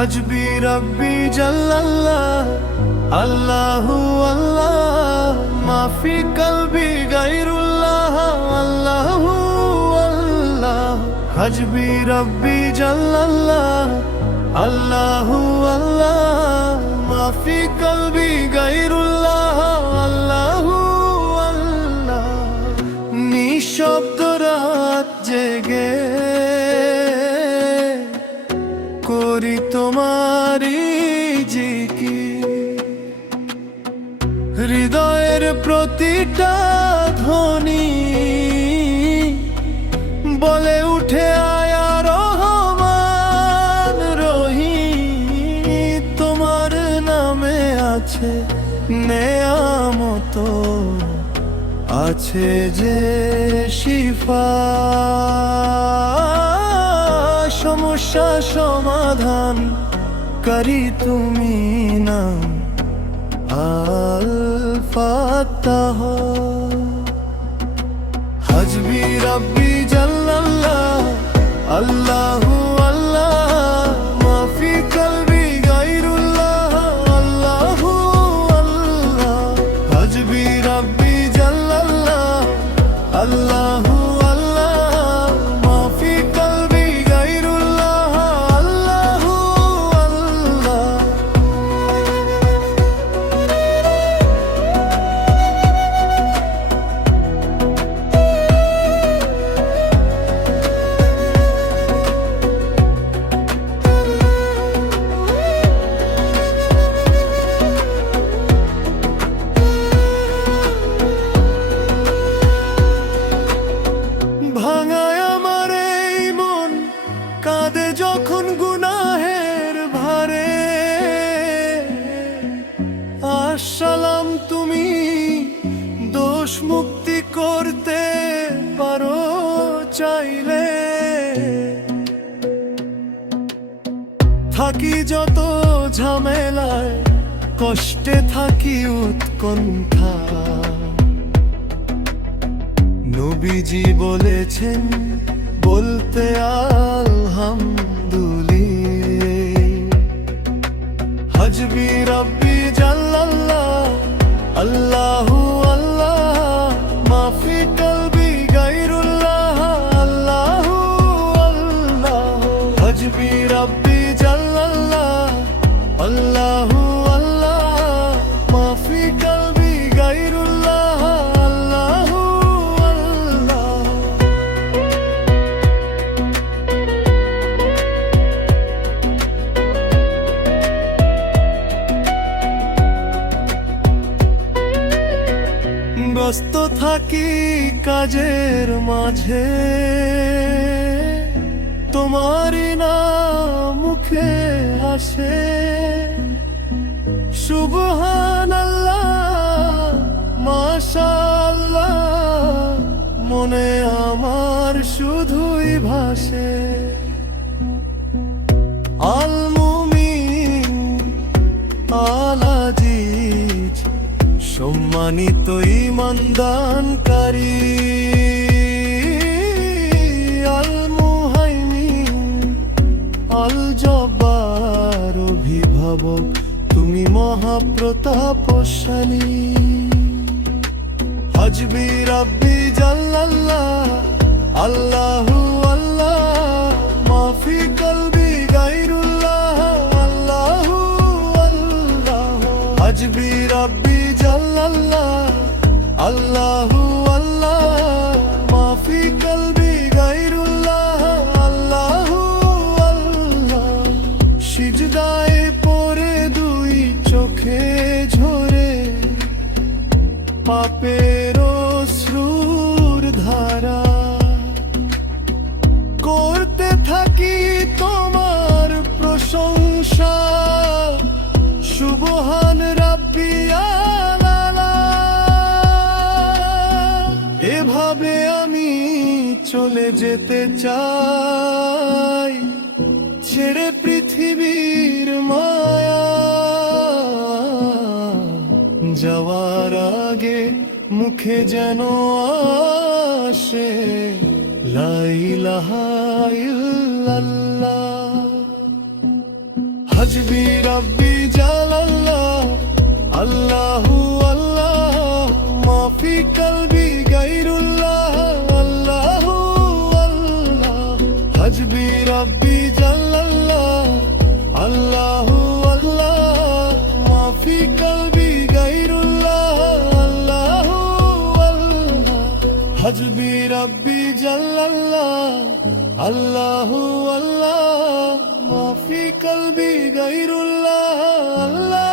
हजबी रब्बी जल्लल्लाह अल्लाहु अल्लाह माफी कल्बी गैरुल्लाह अल्लाहु अल्लाह हजबी रब्बी जल्लल्लाह अल्लाहु अल्लाह माफी कल्बी गैरुल्लाह अल्लाहु अल्लाह निशब्द रात জেগে করি তোমারি জিকির হৃদয়ের প্রতিটা ধ্বনি বলে উঠে আয়া রহমান রহিম তোমার নামে আছে নেয়ামত আছে যে শিফা সমস্যা সমাধান করি তুমি নাম আল ফাত্তাহ হজবি রব্বি জাল্লাল্লাহ আল্লাহু আল্লাহ মাফি কলবি গায়রুল্লাহ আল্লাহু আল্লাহ হজবি রব্বি জাল্লাল্লাহ আল্লাহু কাঁদে যখন গুনাহের ভারে আসসালাম তুমি দোষ মুক্তি করতে পারো চাইলে থাকি যত ঝামেলায় কষ্টে থাকি উৎকণ্ঠা নবীজি বলেছেন বলতে আলহামদুলিল্লাহ হজবি রব্বি জাল্লাল্লাহ আল্লাহু আল্লাহ মাফি কলবি গায়রুল্লাহ আল্লাহু আল্লাহ হজবি রব্বি জাল্লাল্লাহ আল্লাহু আল্লাহ মাফি কলবি গায়রুল্লাহ আল্লাহু আল্লাহ ব্যস্ত থাকি কাজের মাঝে তোমারই নাম মুখে আসে সুবহানাল্লাহ মাশাআল্লাহ মনে আমার শুধুই ভাসে আল মুমিন আল আজিজ সম্মানিত ঈমানদানকারী আল মুহাইমিন আল জব্বার অভিভাবক তুমি মহাপ্রতাপশালী হজবি রব্বি জাল্লাল্লাহ আল্লাহু আল্লাহ মাফি কলবি গায়রুল্লাহ আল্লাহু আল্লাহ হজবি রব্বি জাল্লাল্লাহ আল্লাহু আল্লাহ মাফি কলবি গায়রুল্লাহ আল্লাহু আল্লাহ সিজদায় পড়ে দুই চোখে ঝরে পাপের অশ্রুর ধারা করতে থাকি তোমার প্রশংসা সুবহান রাব্বি আলা এভাবে আমি চলে যেতে চাই ছেড়ে পৃথিবীর মায়া যাওয়ার আগে মুখে যেন আসে লা ইলাহা ইল্লাল্লাহ। হাসবি রাব্বি জালাল্লাহ, আল্লাহু আল্লাহ, মাফি কলবি গায়রুল্লাহ, আল্লাহু আল্লাহ। হাসবি রাব্বি জালাল্লাহ, আল্লাহু আল্লাহ, মাফি কলবি গায়রুল্লাহ, আল্লাহু আল্লাহ। হাসবি রাব্বি জালাল্লাহ, আল্লাহু আল্লাহ, মাফি কলবি গায়রুল্লাহ, আল্লাহ